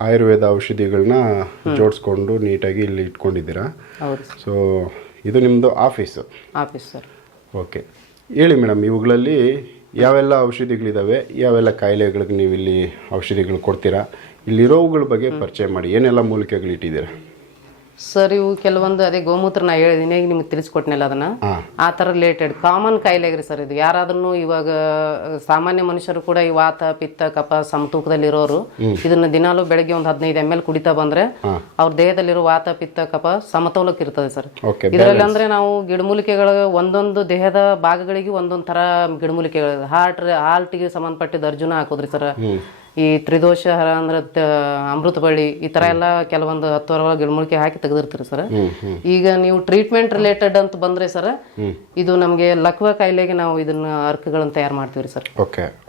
ಆಯುರ್ವೇದ ಔಷಧಿಗಳನ್ನ ಜೋಡಿಸ್ಕೊಂಡು ನೀಟಾಗಿ ಇಲ್ಲಿ ಇಟ್ಕೊಂಡಿದ್ದೀರಾ? ಸೊ ಇದು ನಿಮ್ಮದು ಆಫೀಸು? Office sir. ಓಕೆ. ಹೇಳಿ ಮೇಡಮ್ ಇವುಗಳಲ್ಲಿ ಯಾವೆಲ್ಲ ಔಷಧಿಗಳಿದ್ದಾವೆ ಯಾವೆಲ್ಲ ಕಾಯಿಲೆಗಳಿಗೆ ನೀವು ಇಲ್ಲಿ ಔಷಧಿಗಳು ಕೊಡ್ತೀರಾ ಇಲ್ಲಿರೋವುಗಳ ಬಗ್ಗೆ ಪರಿಚಯ ಮಾಡಿ ಏನೆಲ್ಲ ಮೂಲಿಕೆಗಳು ಇಟ್ಟಿದ್ದೀರಾ ಸರ್ ಇವು ಕೆಲವೊಂದು ಅದೇ ಗೋಮೂತ್ರ ನಾ ಹೇಳಿದ್ದೀನಿ ಈಗ ನಿಮ್ಗೆ ತಿಳಿಸ್ಕೊಟ್ನಲ್ಲ ಅದನ್ನ. ಆ ಥರ ರಿಲೇಟೆಡ್ ಕಾಮನ್ ಕಾಯಿಲೆ ಆಗ್ರಿ ಸರ್ ಇದು. ಯಾರಾದ್ರೂ ಇವಾಗ ಸಾಮಾನ್ಯ ಮನುಷ್ಯರು ಕೂಡ ಈ ವಾತ ಪಿತ್ತ ಕಪ ಸಮತೂಕದಲ್ಲಿರೋರು ಇದನ್ನ ದಿನಾಲು ಬೆಳಗ್ಗೆ ಒಂದು ಹದಿನೈದು ಎಂ ಎಲ್ ಕುಡಿತಾ ಬಂದ್ರೆ ಅವ್ರ ದೇಹದಲ್ಲಿರೋ ವಾತ ಪಿತ್ತ ಕಪ ಸಮತೋಲಕ್ಕೆ ಇರ್ತದೆ ಸರ್. ಇದರಲ್ಲಿ ಅಂದ್ರೆ ನಾವು ಗಿಡಮೂಲಿಕೆಗಳ ಒಂದೊಂದು ದೇಹದ ಭಾಗಗಳಿಗೆ ಒಂದೊಂದು ತರ ಗಿಡಮೂಲಿಕೆಗಳು ಹಾರ್ಟ್ ಹಾರ್ಟ್ಗೆ ಸಂಬಂಧಪಟ್ಟಿದ್ದು ಅರ್ಜುನ ಹಾಕೋದ್ರಿ ಸರ್. ಈ ತ್ರಿದೋಷ ಹರ ಅಂದ್ರೆ ಅಮೃತ ಬಳ್ಳಿ ಈ ತರ ಎಲ್ಲ ಕೆಲವೊಂದು ಹತ್ತು ಹಲವು ಗಿಡಮೂಲಿಕೆ ಹಾಕಿ ತೆಗೆದಿರ್ತೀರಿ ಸರ್. ಈಗ ನೀವು ಟ್ರೀಟ್ಮೆಂಟ್ ರಿಲೇಟೆಡ್ ಅಂತ ಬಂದ್ರೆ ಸರ್ ಇದು ನಮಗೆ ಲಕ್ವ ಕಾಯಿಲೆಗೆ ನಾವು ಇದನ್ನ ಅರ್ಕಗಳನ್ನ ತಯಾರು ಮಾಡ್ತೀವಿ ಸರ್.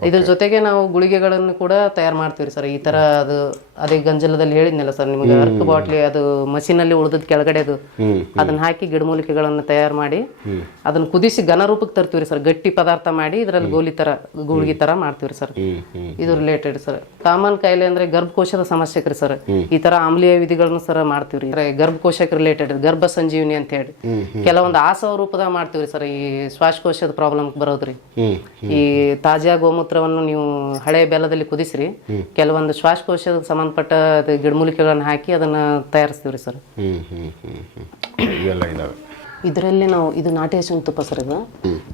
ಇದ್ರ ಜೊತೆಗೆ ನಾವು ಗುಳಿಗೆಗಳನ್ನು ಕೂಡ ತಯಾರು ಮಾಡ್ತೀವಿ ಸರ್. ಈ ತರ ಅದು ಅದೇ ಗಂಜಲದಲ್ಲಿ ಹೇಳಿದ್ನಲ್ಲ ಸರ್ ನಿಮಗೆ ಅರ್ಕ ಬಾಟ್ಲಿ ಅದು ಮಷೀನಲ್ಲಿ ಉಳಿದದ್ ಕೆಳಗಡೆ ಅದು ಅದನ್ನ ಹಾಕಿ ಗಿಡಮೂಲಿಕೆಗಳನ್ನು ತಯಾರು ಮಾಡಿ ಅದನ್ನ ಕುದಿಸಿ ಘನ ರೂಪಕ್ಕೆ ತರ್ತೀವಿ ಸರ್. ಗಟ್ಟಿ ಪದಾರ್ಥ ಮಾಡಿ ಇದ್ರಲ್ಲಿ ಗೋಲಿ ತರ ಗುಳಿಗೆ ತರ ಮಾಡ್ತೀವಿ ಸರ್. ಇದು ರಿಲೇಟೆಡ್ ಸರ್. ಕಾಮನ್ ಕಾಯಿಲೆ ಅಂದ್ರೆ ಗರ್ಭಕೋಶದ ಸಮಸ್ಯೆ ರೀ ಸರ್. ಈ ತರ ಆಮ್ಲೀಯ ವಿಧಿಗಳನ್ನ ಸರ್ ಮಾಡ್ತೀವ್ರಿ. ಗರ್ಭಕೋಶಕ್ಕೆ ರಿಲೇಟೆಡ್ ಗರ್ಭ ಸಂಜೀವಿನಿ ಅಂತ ಹೇಳಿ. ಕೆಲವೊಂದು ಆಸವ ರೂಪದ ಮಾಡ್ತೀವ್ರಿ ಸರ್ ಈ ಶ್ವಾಸಕೋಶದ ಪ್ರಾಬ್ಲಮ್ ಬರೋದ್ರಿ. ಈ ತಾಜಾ ಗೋಮೂತ್ರವನ್ನು ನೀವು ಹಳೆ ಬೆಲ್ಲದಲ್ಲಿ ಕುದಿಸ್ರಿ. ಕೆಲವೊಂದು ಶ್ವಾಸಕೋಶದ ಸಂಬಂಧಪಟ್ಟ ಗಿಡಮೂಲಿಕೆಗಳನ್ನ ಹಾಕಿ ಅದನ್ನ ತಯಾರಿಸ್ತೀವ್ರಿ ಸರ್. ಇವೆಲ್ಲ ಇದ್ದಾವೆ ಇದರಲ್ಲಿ ನಾವು ಇದು ನಾಟಿ ಹಸುವಿನ ತುಪ್ಪ ಸರ್ ಇದು.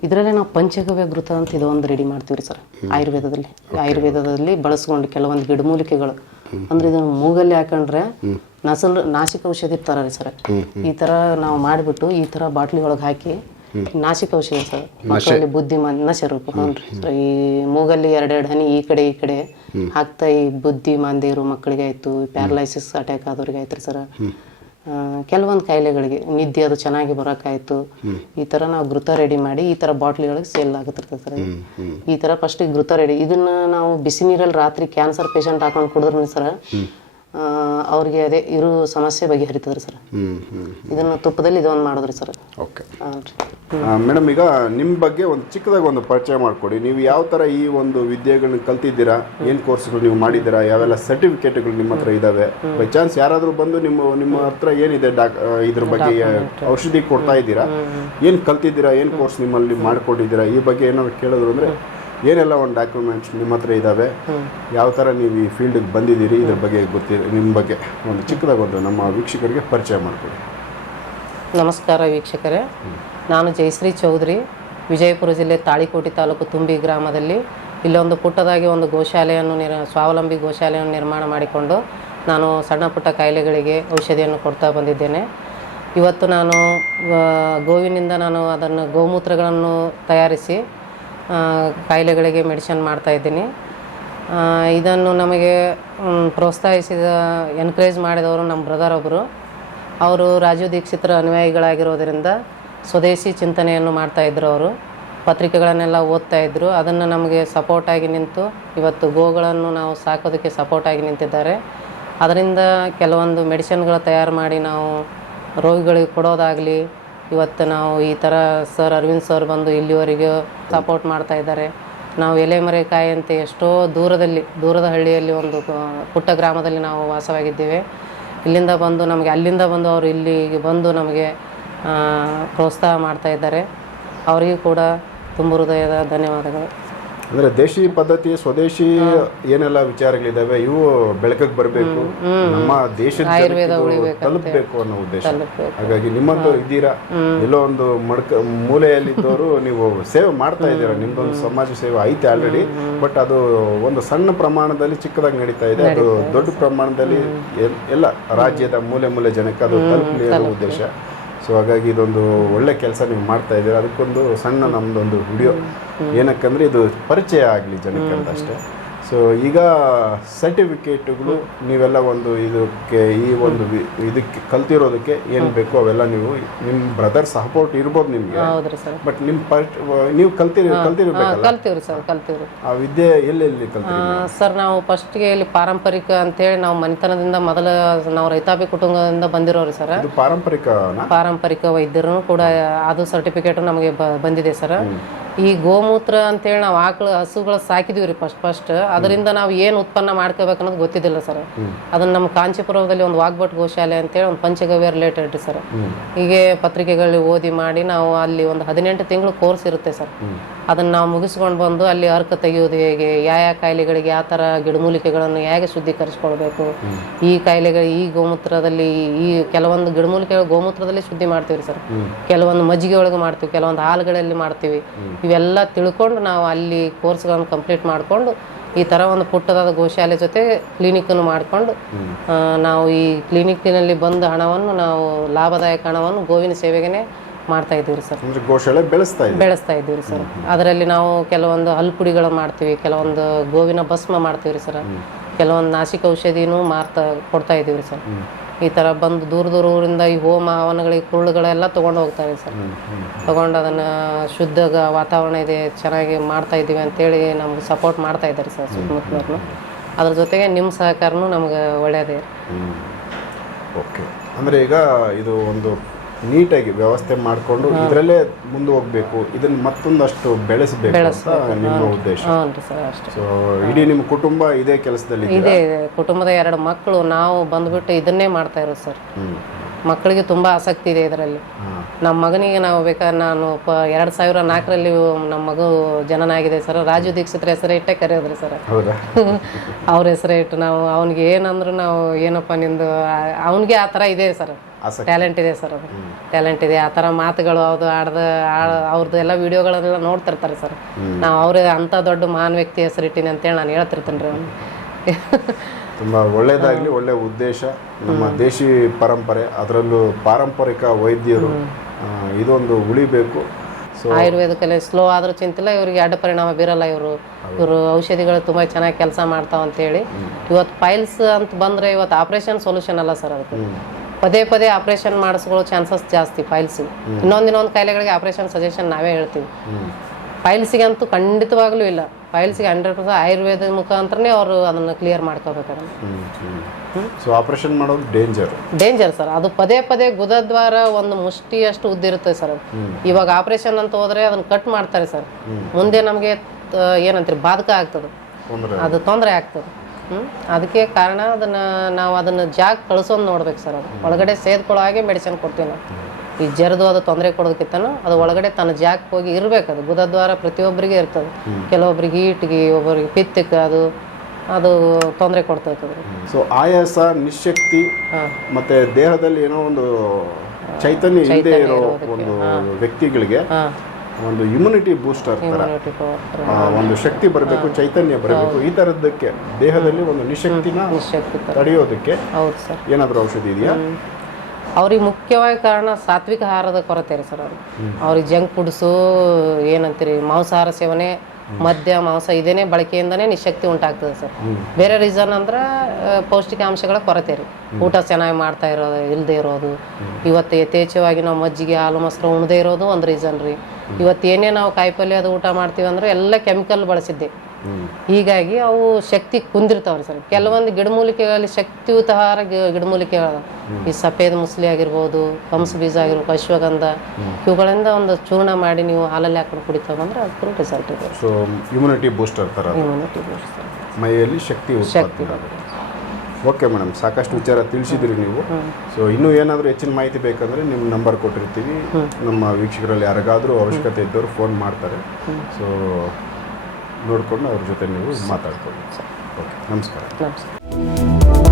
ಇದರಲ್ಲಿ ನಾವು ಪಂಚಗವ್ಯ ಘೃತ ಅಂತ ಇದು ಒಂದು ರೆಡಿ ಮಾಡ್ತೀವಿ ಸರ್ ಆಯುರ್ವೇದದಲ್ಲಿ. ಆಯುರ್ವೇದದಲ್ಲಿ ಬಳಸ್ಕೊಂಡು ಕೆಲವೊಂದು ಗಿಡಮೂಲಿಕೆಗಳು ಅಂದ್ರೆ ಇದನ್ನ ಮೂಗಲ್ಲಿ ಹಾಕೊಂಡ್ರೆ ನಸಲ್ ನಾಸಿಕ ಔಷಧಿ ತರ ರೀ ಸರ್. ಈ ತರ ನಾವು ಮಾಡಿಬಿಟ್ಟು ಈ ತರ ಬಾಟ್ಲಿ ಒಳಗೆ ಹಾಕಿ ನಾಸಿಕ ಔಷಧಿ ಸರ್ ಮಕ್ಕಳಲ್ಲಿ ಬುದ್ಧಿ ನಶೆ ರೂಪ. ಈ ಮೂಗಲ್ಲಿ ಎರಡೆರಡು ಹನಿ ಈ ಕಡೆ ಈ ಕಡೆ ಹಾಕ್ತಾ ಈ ಬುದ್ಧಿ ಮಾಂದಿರು ಮಕ್ಕಳಿಗೆ ಆಯ್ತು ಪ್ಯಾರಲೈಸಿಸ್ ಅಟ್ಯಾಕ್ ಆದವ್ರಿಗೆ ಆಯ್ತು ಸರ್. ಕೆಲವೊಂದು ಕಾಯಿಲೆಗಳಿಗೆ ನಿದ್ದೆ ಅದು ಚೆನ್ನಾಗಿ ಬರೋಕ್ಕಾಯ್ತು. ಈ ಥರ ನಾವು ಘೃತ ರೆಡಿ ಮಾಡಿ ಈ ಥರ ಬಾಟ್ಲಿಗಳಿಗೆ ಸೇಲ್ ಆಗುತ್ತಿರ್ತದೆ ಸರ್. ಈ ಥರ ಫಸ್ಟ್ ಘೃತ ರೆಡಿ. ಇದನ್ನ ನಾವು ಬಿಸಿ ನೀರಲ್ಲಿ ರಾತ್ರಿ ಕ್ಯಾನ್ಸರ್ ಪೇಷಂಟ್ ಹಾಕೊಂಡು ಕುಡಿದ್ರು ಸರ್ ಅವ್ರಿಗೆ ಅದೇ ಇರೋ ಸಮಸ್ಯೆ ಬಗೆಹರಿತದ್ರಿ ಸರ್. ಹ್ಞೂ ಹ್ಞೂ ಇದನ್ನ ತುಪ್ಪದಲ್ಲಿ ಇದೊಂದು ಮಾಡಿದ್ರಿ ಸರ್. ಓಕೆ. ಮೇಡಮ್ ಈಗ ನಿಮ್ಮ ಬಗ್ಗೆ ಒಂದು ಚಿಕ್ಕದಾಗಿ ಒಂದು ಪರಿಚಯ ಮಾಡಿಕೊಡಿ. ನೀವು ಯಾವ ಥರ ಈ ಒಂದು ವಿದ್ಯೆಗಳನ್ನ ಕಲ್ತಿದ್ದೀರಾ? ಏನು ಕೋರ್ಸ್ಗಳು ನೀವು ಮಾಡಿದ್ದೀರಾ? ಯಾವೆಲ್ಲ ಸರ್ಟಿಫಿಕೇಟ್ಗಳು ನಿಮ್ಮ ಹತ್ರ ಇದ್ದಾವೆ ಬೈ ಚಾನ್ಸ್ ಯಾರಾದರೂ ಬಂದು ನಿಮ್ಮ ನಿಮ್ಮ ಹತ್ರ ಏನಿದೆ ಡಾಕ್ ಇದ್ರ ಬಗ್ಗೆ ಔಷಧಿ ಕೊಡ್ತಾ ಇದ್ದೀರಾ? ಏನು ಕಲ್ತಿದ್ದೀರಾ? ಏನು ಕೋರ್ಸ್ ನಿಮ್ಮಲ್ಲಿ ಮಾಡ್ಕೊಂಡಿದ್ದೀರಾ ಈ ಬಗ್ಗೆ ಏನಾದ್ರು ಕೇಳಿದ್ರು ಅಂದರೆ ಏನೆಲ್ಲ ಒಂದು ಡಾಕ್ಯುಮೆಂಟ್ಸ್ ನಿಮ್ಮ ಹತ್ರ ಇದ್ದಾವೆ ಯಾವ ಥರ ನೀವು ಈ ಫೀಲ್ಡಿಗೆ ಬಂದಿದ್ದೀರಿ? ಇದ್ರ ಬಗ್ಗೆ ಗೊತ್ತಿರ ನಿಮ್ಮ ಬಗ್ಗೆ ಒಂದು ಚಿಕ್ಕದಾಗಿ ನಮ್ಮ ವೀಕ್ಷಕರಿಗೆ ಪರಿಚಯ ಮಾಡಿಕೊಡಿ. ನಮಸ್ಕಾರ ವೀಕ್ಷಕರೇ. ನಾನು ಜಯಶ್ರೀ ಚೌಧರಿ, ವಿಜಯಪುರ ಜಿಲ್ಲೆ ತಾಳಿಕೋಟಿ ತಾಲೂಕು ತುಂಬಿ ಗ್ರಾಮದಲ್ಲಿ ಇಲ್ಲೊಂದು ಪುಟ್ಟದಾಗಿ ಒಂದು ಗೋಶಾಲೆಯನ್ನು ನಿರ್ ಸ್ವಾವಲಂಬಿ ಗೋಶಾಲೆಯನ್ನು ನಿರ್ಮಾಣ ಮಾಡಿಕೊಂಡು ನಾನು ಸಣ್ಣ ಪುಟ್ಟ ಕಾಯಿಲೆಗಳಿಗೆ ಔಷಧಿಯನ್ನು ಕೊಡ್ತಾ ಬಂದಿದ್ದೇನೆ. ಇವತ್ತು ನಾನು ಗೋವಿನಿಂದ ನಾನು ಅದನ್ನು ಗೋಮೂತ್ರಗಳನ್ನು ತಯಾರಿಸಿ ಕಾಯಿಲೆಗಳಿಗೆ ಮೆಡಿಸಿನ್ ಮಾಡ್ತಾ ಇದ್ದೀನಿ. ಇದನ್ನು ನಮಗೆ ಪ್ರೋತ್ಸಾಹಿಸಿದ, ಎನ್ಕರೇಜ್ ಮಾಡಿದವರು ನಮ್ಮ ಬ್ರದರ್ ಒಬ್ಬರು ಅವರು ರಾಜೀವ್ ದೀಕ್ಷಿತರ ಅನುಯಾಯಿಗಳಾಗಿರೋದರಿಂದ ಸ್ವದೇಶಿ ಚಿಂತನೆಯನ್ನು ಮಾಡ್ತಾ ಇದ್ರು ಅವರು. ಪತ್ರಿಕೆಗಳನ್ನೆಲ್ಲ ಓದ್ತಾ ಇದ್ದರು ಅದನ್ನು ನಮಗೆ ಸಪೋರ್ಟಾಗಿ ನಿಂತು, ಇವತ್ತು ಗೋಗಳನ್ನು ನಾವು ಸಾಕೋದಕ್ಕೆ ಸಪೋರ್ಟಾಗಿ ನಿಂತಿದ್ದಾರೆ. ಅದರಿಂದ ಕೆಲವೊಂದು ಮೆಡಿಸಿನ್ಗಳು ತಯಾರು ಮಾಡಿ ನಾವು ರೋಗಿಗಳಿಗೆ ಕೊಡೋದಾಗಲಿ ಇವತ್ತು ನಾವು ಈ ಥರ ಸರ್ ಅರವಿಂದ್ ಸರ್ ಬಂದು ಇಲ್ಲಿವರೆಗೆ ಸಪೋರ್ಟ್ ಮಾಡ್ತಾ ಇದ್ದಾರೆ. ನಾವು ಎಲೆಮರೆಕಾಯಿ ಅಂತ ಎಷ್ಟೋ ದೂರದಲ್ಲಿ, ದೂರದ ಹಳ್ಳಿಯಲ್ಲಿ ಒಂದು ಪುಟ್ಟ ಗ್ರಾಮದಲ್ಲಿ ನಾವು ವಾಸವಾಗಿದ್ದೇವೆ. ಇಲ್ಲಿಂದ ಬಂದು ನಮಗೆ, ಅಲ್ಲಿಂದ ಬಂದು ಅವರು ಇಲ್ಲಿಗೆ ಬಂದು ನಮಗೆ ಪ್ರೋತ್ಸಾಹ ಮಾಡ್ತಾ ಇದ್ದಾರೆ. ಅವರಿಗೂ ಕೂಡ ತುಂಬ ಹೃದಯದ ಧನ್ಯವಾದಗಳು. ಅಂದ್ರೆ ದೇಶಿ ಪದ್ಧತಿ ಸ್ವದೇಶಿ ಏನೆಲ್ಲ ವಿಚಾರಗಳಿದಾವೆ ಇವು ಬೆಳಕಿಗೆ ಬರಬೇಕು ನಮ್ಮ ದೇಶದ ತಲುಪಬೇಕು ಅನ್ನೋ ಉದ್ದೇಶ. ಹಾಗಾಗಿ ನಿಮ್ಮಂತವ್ರು ಇದ್ದೀರಾ? ಎಲ್ಲೋ ಒಂದು ಮಡ್ಕ ಮೂಲೆಯಲ್ಲಿದ್ದವರು <laughs> ನೀವು ಸೇವೆ ಮಾಡ್ತಾ ಇದ್ದೀರಾ? ನಿಮ್ದೊಂದು ಸಮಾಜ ಸೇವೆ ಐತೆ ಆಲ್ರೆಡಿ ಬಟ್ ಅದು ಒಂದು ಸಣ್ಣ ಪ್ರಮಾಣದಲ್ಲಿ ಚಿಕ್ಕದಾಗಿ ನಡೀತಾ ಇದೆ. ಅದು ದೊಡ್ಡ ಪ್ರಮಾಣದಲ್ಲಿ ಎಲ್ಲ ರಾಜ್ಯದ ಮೂಲೆ ಮೂಲೆ ಜನಕ್ಕೆ ಅದು ತಲುಪಲಿ ಅನ್ನೋ ಉದ್ದೇಶ. ಸೊ ಹಾಗಾಗಿ ಇದೊಂದು ಒಳ್ಳೆ ಕೆಲಸ ನೀವು ಮಾಡ್ತಾ ಇದ್ದೀರಾ. ಅದಕ್ಕೊಂದು ಸಣ್ಣ ನಮ್ಮದೊಂದು ವಿಡಿಯೋ. ಏನಕ್ಕಂದ್ರೆ ಇದು ಪರಿಚಯ ಆಗಲಿ ಜನಕ್ಕೆ ಅಂತ ಅಷ್ಟೇ. ಸೊ ಈಗ ಸರ್ಟಿಫಿಕೇಟ್ಗಳು ನೀವೆಲ್ಲ ಒಂದು ಇದಕ್ಕೆ ಈ ಒಂದು ವಿ- ಇದಕ್ಕೆ ಕಲ್ತಿರೋದಕ್ಕೆ ಏನು ಬೇಕು ಅವೆಲ್ಲ ನೀವು ನಿಮ್ಮ ಬ್ರದರ್ ಸಪೋರ್ಟ್ ಇರ್ಬೋದು ನಿಮಗೆ. ಹೌದ್ರಿ ಸರ್. ಬಟ್ ನಿಮ್ಮ ಪರ್ಟ್ ನೀವು ಕಲ್ತಿರಿ ಕಲ್ತಿರ್ಬೇಕಲ್ಲ? ಕಲ್ತೀವ್ರಿ ಸರ್ ಕಲ್ತೀವ್ರಿ. ಆ ವಿದ್ಯೆ ಎಲ್ಲೆಲ್ಲಿ ಕಲ್ತಿರಿ ಸರ್ ನಾವು ಫಸ್ಟ್ಗೆ ಇಲ್ಲಿ ಪಾರಂಪರಿಕ ಅಂತೇಳಿ ನಾವು ಮನೆತನದಿಂದ ಮೊದಲ ನಾವು ರೈತಾಪಿ ಕುಟುಂಬದಿಂದ ಬಂದಿರೋರು ಸರ್. ಇದು ಪಾರಂಪರಿಕನಾ? ಪಾರಂಪರಿಕ ವೈದ್ಯರು ಕೂಡ ಅದು ಸರ್ಟಿಫಿಕೇಟ್ ನಮಗೆ ಬ- ಬಂದಿದೆ ಸರ್. ಈ ಗೋಮೂತ್ರ ಅಂತೇಳಿ ನಾವು ಆಕಳು ಹಸುಗಳು ಸಾಕಿದೀವಿ ರೀ ಫಸ್ಟ್ ಫಸ್ಟ್. ಅದರಿಂದ ನಾವು ಏನು ಉತ್ಪನ್ನ ಮಾಡ್ಕೋಬೇಕು ಅನ್ನೋದು ಗೊತ್ತಿದ್ದಿಲ್ಲ ಸರ್. ಅದನ್ನ ನಮ್ಮ ಕಾಂಚೀಪುರದಲ್ಲಿ ಒಂದು ವಾಗ್ಭಟ್ ಗೋಶಾಲೆ ಅಂತೇಳಿ ಒಂದು ಪಂಚಗವ್ಯ ರಿಲೇಟೆಡ್ ರೀ ಸರ್. ಹೀಗೆ ಪತ್ರಿಕೆಗಳಲ್ಲಿ ಓದಿ ಮಾಡಿ ನಾವು ಅಲ್ಲಿ ಒಂದು ಹದಿನೆಂಟು ತಿಂಗಳು ಕೋರ್ಸ್ ಇರುತ್ತೆ ಸರ್. ಅದನ್ನ ನಾವು ಮುಗಿಸ್ಕೊಂಡು ಬಂದು ಅಲ್ಲಿ ಅರ್ಕ ತೆಗೆಯೋದು ಹೇಗೆ, ಯಾವ ಯಾವ ಕಾಯಿಲೆಗಳಿಗೆ ಯಾವ ಥರ ಗಿಡಮೂಲಿಕೆಗಳನ್ನು ಹೇಗೆ ಶುದ್ಧೀಕರಿಸ್ಕೊಳ್ಬೇಕು, ಈ ಕಾಯಿಲೆಗಳು ಈ ಗೋಮೂತ್ರದಲ್ಲಿ ಈ ಕೆಲವೊಂದು ಗಿಡಮೂಲಿಕೆಗಳು ಗೋಮೂತ್ರದಲ್ಲಿ ಶುದ್ಧಿ ಮಾಡ್ತೀವಿ ಸರ್. ಕೆಲವೊಂದು ಮಜ್ಜಿಗೆ ಒಳಗೆ ಮಾಡ್ತೀವಿ, ಕೆಲವೊಂದು ಹಾಲುಗಳಲ್ಲಿ ಮಾಡ್ತೀವಿ. ಇವೆಲ್ಲ ತಿಳ್ಕೊಂಡು ನಾವು ಅಲ್ಲಿ ಕೋರ್ಸ್ಗಳನ್ನು ಕಂಪ್ಲೀಟ್ ಮಾಡಿಕೊಂಡು ಈ ಥರ ಒಂದು ಪುಟ್ಟದಾದ ಗೋಶಾಲೆ ಜೊತೆ ಕ್ಲಿನಿಕ್ಕನ್ನು ಮಾಡಿಕೊಂಡು ನಾವು ಈ ಕ್ಲಿನಿಕ್ಕಿನಲ್ಲಿ ಬಂದ ಹಣವನ್ನು ನಾವು ಲಾಭದಾಯಕ ಹಣವನ್ನು ಗೋವಿನ ಸೇವೆಗೆ ಮಾಡ್ತಾ ಇದ್ದೀವಿ ಸರ್. ಅಂದ್ರೆ ಗೋಶಾಲೆ ಬೆಳೆಸ್ತಾ ಇದೆ ಬೆಳೆಸ್ತಾ ಇದ್ದೀವಿ ಸರ್. ಅದರಲ್ಲಿ ನಾವು ಕೆಲವೊಂದು ಹಲ್ಪುಡಿಗಳು ಮಾಡ್ತೀವಿ ಕೆಲವೊಂದು ಗೋವಿನ ಭಸ್ಮ ಮಾಡ್ತೀವಿ ಸರ್. ಕೆಲವೊಂದು ನಾಸಿಕ ಔಷಧಿನೂ ಮಾರ್ತಾ ಕೊಡ್ತಾ ಇದ್ದೀವಿ ಸರ್. ಈ ಥರ ಬಂದು ದೂರ ದೂರ ಊರಿಂದ ಈ ಹೋಮ ಹವನಗಳಿಗೆ ಕುರುಳುಗಳೆಲ್ಲ ತೊಗೊಂಡು ಹೋಗ್ತಾರೆ ಸರ್. ತೊಗೊಂಡು ಅದನ್ನು ಶುದ್ಧ ವಾತಾವರಣ ಇದೆ ಚೆನ್ನಾಗಿ ಮಾಡ್ತಾ ಇದ್ದೀವಿ ಅಂತೇಳಿ ನಮ್ಗೆ ಸಪೋರ್ಟ್ ಮಾಡ್ತಾ ಇದ್ದಾರೆ ಸರ್ ಸುತ್ತಮುತ್ತಲೂ ಅದ್ರ ಜೊತೆಗೆ ನಿಮ್ಮ ಸಹಕಾರನೂ ನಮ್ಗೆ ಒಳ್ಳೆಯದೇ. ಓಕೆ. ಅಂದರೆ ಈಗ ಇದು ಒಂದು ನೀಟಾಗಿ ವ್ಯವಸ್ಥೆ ಮಾಡಿಕೊಂಡು ಇದರಲ್ಲೇ ಮುಂದೆ ಹೋಗ್ಬೇಕು. ಇದನ್ನ ಮತ್ತೊಂದಷ್ಟು ಬೆಳೆಸಬೇಕು ಅಂತ ನಿಮ್ಮ ಉದ್ದೇಶ. ಹ್ಞೂ ಸರ್ ಅಷ್ಟೇ. ಸೊ ಇಡೀ ನಿಮ್ಮ ಕುಟುಂಬ ಇದೇ ಕೆಲಸದಲ್ಲಿ ಇದೆ ಕುಟುಂಬದ ಎರಡು ಮಕ್ಕಳು ನಾವು ಬಂದ್ಬಿಟ್ಟು ಇದನ್ನೇ ಮಾಡ್ತಾ ಇರೋದು ಸರ್. ಮಕ್ಕಳಿಗೆ ತುಂಬ ಆಸಕ್ತಿ ಇದೆ ಇದರಲ್ಲಿ. ನಮ್ಮ ಮಗನಿಗೆ ನಾವು ಬೇಕಾದ್ರೆ ನಾನು ಪ ಎರಡು ಸಾವಿರ ನಾಲ್ಕರಲ್ಲಿ ನಮ್ಮ ಮಗು ಜನನ ಆಗಿದೆ ಸರ್. ರಾಜು ದೀಕ್ಷಿತ್ರ ಹೆಸರೇ ಇಟ್ಟೆ ಕರೆಯೋದ್ರಿ ಸರ್. <laughs> ಅವ್ರ ಹೆಸರೇ ಇಟ್ಟು ನಾವು ಅವ್ನಿಗೆ ಏನಂದ್ರು ನಾವು ಏನಪ್ಪ ನಿಂದು ಅವನಿಗೆ ಆ ಥರ ಇದೆ ಸರ್. ಟ್ಯಾಲೆಂಟ್ ಇದೆ ಸರ್ ಅದು. ಟ್ಯಾಲೆಂಟ್ ಇದೆ. ಆ ಥರ ಮಾತುಗಳು ಅದು ಆಡ್ದ ಆ- ಅವ್ರದ್ದು ಎಲ್ಲ ವಿಡಿಯೋಗಳೆಲ್ಲ ನೋಡ್ತಿರ್ತಾರೆ ಸರ್. ನಾವು ಅವ್ರ ಅಂಥ ದೊಡ್ಡ ಮಹಾನ್ ವ್ಯಕ್ತಿ ಹೆಸರಿಟ್ಟಿನಿ ಅಂತೇಳಿ ನಾನು ಹೇಳ್ತಿರ್ತೀನಿ ರೀ ಅವ್ನು <laughs> ತುಂಬ ಒಳ್ಳೆಯದಾಗಲಿ ಒಳ್ಳೆಯ ಉದ್ದೇಶ ನಮ್ಮ ದೇಶಿ ಪರಂಪರೆ ಅದರಲ್ಲೂ ಪಾರಂಪರಿಕ ವೈದ್ಯರು ಇದೊಂದು ಉಳಿಬೇಕು. ಸೊ ಕಲೆ ಸ್ಲೋ ಆದ್ರೂ ಚಿಂತಿಲ್ಲ ಇವರಿಗೆ ಅಡ್ಡ ಪರಿಣಾಮ ಬೀರಲ್ಲ ಇವರು. ಇವರು ಔಷಧಿಗಳು ತುಂಬ ಚೆನ್ನಾಗಿ ಕೆಲಸ ಮಾಡ್ತಾವ ಅಂತೇಳಿ. ಇವತ್ತು ಪೈಲ್ಸ್ ಅಂತ ಬಂದರೆ ಇವತ್ತು ಆಪ್ರೇಷನ್ ಸೊಲ್ಯೂಷನ್ ಅಲ್ಲ ಸರ್ ಅದಕ್ಕೆ. ಪದೇ ಪದೇ ಆಪ್ರೇಷನ್ ಮಾಡಿಸ್ಕೊಳ್ಳೋ ಚಾನ್ಸಸ್ ಜಾಸ್ತಿ ಪೈಲ್ಸ್ ಇನ್ನೊಂದು ಇನ್ನೊಂದು ಕಾಯಿಲೆಗಳಿಗೆ ಆಪ್ರೇಷನ್ ಸಜೆಷನ್ ನಾವೇ ಹೇಳ್ತೀವಿ. ಪೈಲ್ಸಿಗೆ ಅಂತೂ ಖಂಡಿತವಾಗ್ಲೂ ಇಲ್ಲ. ಪೈಲ್ಸಿಗೆ ಹಂಡ್ರೆಡ್ ಪರ್ಸೆಂಟ್ ಆಯುರ್ವೇದ ಮುಖಾಂತರನೇ ಅವರು ಅದನ್ನು ಕ್ಲಿಯರ್ ಮಾಡ್ಕೋಬೇಕಾದ್ರೆ ಸೊ ಆಪರೇಷನ್ ಮಾಡೋದು ಡೇಂಜರ್ ಡೇಂಜರ್ ಸರ್ ಅದು ಪದೇ ಪದೇ ಗುದದ್ವಾರ ಒಂದು ಮುಷ್ಟಿಯಷ್ಟು ಉದ್ದಿರುತ್ತೆ ಸರ್ ಅದು ಇವಾಗ ಆಪರೇಷನ್ ಅಂತ ಹೋದ್ರೆ ಅದನ್ನ ಕಟ್ ಮಾಡ್ತಾರೆ ಸರ್ ಮುಂದೆ ನಮಗೆ ಏನಂತೀರಿ ಬಾಧಕ ಆಗ್ತದೆ. ಅದು ತೊಂದರೆ ಆಗ್ತದೆ. ಅದಕ್ಕೆ ಕಾರಣ ಅದನ್ನ ನಾವು ಅದನ್ನ ಜಾಗ ಕಳಿಸೋದು ನೋಡ್ಬೇಕು ಸರ್ ಅದು ಒಳಗಡೆ ಸೇದ್ಕೊಳ್ಳೋ ಹಾಗೆ ಮೆಡಿಸಿನ್ ಕೊಡ್ತೀವಿ ನಾವು. ಈ ಜರದು ಅದು ತೊಂದರೆ ಕೊಡೋದಕ್ಕಿಂತನೂ ಅದು ಒಳಗಡೆ ತನ್ನ ಜಾಕ್ ಹೋಗಿ ಇರಬೇಕು ಅದು. ಗುದದ್ವಾರ ಪ್ರತಿಯೊಬ್ಬರಿಗೆ ಇರ್ತದೆ. ಕೆಲವೊಬ್ಬರಿಗೆ ಈಟಿಗೆ ಒಬ್ಬರಿಗೆ ಪಿತ್ತಕ್ಕೆ ಅದು ಅದು ತೊಂದರೆ ಕೊಡ್ತಾ ಇರ್ತದೆ ಸೊ ಆಯಾಸ ನಿಶಕ್ತಿ ಮತ್ತೆ ದೇಹದಲ್ಲಿ ಏನೋ ಒಂದು ಚೈತನ್ಯ ಇಲ್ಲದೆ ಇರೋ ಒಂದು ವ್ಯಕ್ತಿಗಳಿಗೆ ಒಂದು ಇಮ್ಯುನಿಟಿ ಬೂಸ್ಟರ್ ಒಂದು ಶಕ್ತಿ ಬರಬೇಕು ಚೈತನ್ಯ ಬರಬೇಕು ಈ ತರದಕ್ಕೆ ದೇಹದಲ್ಲಿ ಒಂದು ನಿಶಕ್ತಿನ ತಡೆಯೋದಕ್ಕೆ ಹೌದು ಸರ್. ಏನಾದರೂ ಔಷಧಿ ಇದೆಯಾ? ಅವ್ರಿಗೆ ಮುಖ್ಯವಾಗಿ ಕಾರಣ ಸಾತ್ವಿಕ ಆಹಾರದ ಕೊರತೆ ರೀ ಸರ್ ಅವ್ರಿಗೆ. ಅವ್ರಿಗೆ ಜಂಕ್ ಫುಡ್ಸು, ಏನಂತೀರಿ, ಮಾಂಸಾಹಾರ ಸೇವನೆ, ಮದ್ಯ, ಮಾಂಸ ಇದೇನೆ ಬಳಕೆಯಿಂದನೇ ನಿಶಕ್ತಿ ಉಂಟಾಗ್ತದೆ ಸರ್. ಬೇರೆ ರೀಸನ್ ಅಂದ್ರೆ ಪೌಷ್ಟಿಕಾಂಶಗಳ ಕೊರತೆ ರೀ. ಊಟ ಚೆನ್ನಾಗಿ ಮಾಡ್ತಾ ಇರೋದು ಇಲ್ಲದೆ ಇರೋದು. ಇವತ್ತು ಯಥೇಚ್ಛವಾಗಿ ನಾವು ಮಜ್ಜಿಗೆ, ಹಾಲು, ಮೊಸರು ಉಣದೇ ಇರೋದು ಒಂದು ರೀಸನ್ ರೀ. ಇವತ್ತು ಏನೇ ನಾವು ಕಾಯಿಪಲ್ಯ ಅದು ಊಟ ಮಾಡ್ತೀವಿ ಅಂದ್ರೆ ಎಲ್ಲ ಕೆಮಿಕಲ್ ಬಳಸಿದ್ದೆ. ಹೀಗಾಗಿ ಅವು ಶಕ್ತಿ ಕುಂದಿರ್ತಾವ್ರಿ ಸರ್. ಕೆಲವೊಂದು ಗಿಡಮೂಲಿಕೆಗಳಲ್ಲಿ ಶಕ್ತಿಯುತ ಆಹಾರ ಗಿ- ಗಿಡಮೂಲಿಕೆಗಳು ಈ ಸಫೇದ್ ಮುಸ್ಲಿ ಆಗಿರ್ಬೋದು ಕಂಸ ಬೀಜ ಆಗಿರ್ಬೋದು ಅಶ್ವಗಂಧ ಇವುಗಳಿಂದ ಒಂದು ಚೂರ್ಣ ಮಾಡಿ ನೀವು ಹಾಲಲ್ಲಿ ಹಾಕೊಂಡು ಕುಡಿತಾವಂದ್ರೆ ಅದಕ್ಕೂ ರಿಸಲ್ಟ್ ಇದೆ. ಸೊ ಇಮ್ಯುನಿಟಿ ಬೂಸ್ಟರ್ ತರ ಇಮ್ಯುನಿಟಿ ಬೂಸ್ಟರ್ ಮೈಯಲ್ಲಿ ಶಕ್ತಿ ಶಕ್ತಿ ಓಕೆ ಮೇಡಮ್ ಸಾಕಷ್ಟು ವಿಚಾರ ತಿಳಿಸಿದ್ರಿ ನೀವು. ಸೊ ಇನ್ನೂ ಏನಾದರೂ ಹೆಚ್ಚಿನ ಮಾಹಿತಿ ಬೇಕಂದರೆ ನಿಮ್ಮ ನಂಬರ್ ಕೊಟ್ಟಿರ್ತೀವಿ. ನಮ್ಮ ವೀಕ್ಷಕರಲ್ಲಿ ಯಾರಿಗಾದರೂ ಅವಶ್ಯಕತೆ ಇದ್ದವರು ಫೋನ್ ಮಾಡ್ತಾರೆ. ಸೊ ನೋಡಿಕೊಂಡು ಅವ್ರ ಜೊತೆ ನೀವು ಮಾತಾಡ್ಕೊಳ್ಳಿ. ಓಕೆ ನಮಸ್ಕಾರ. ನಮಸ್ಕಾರ.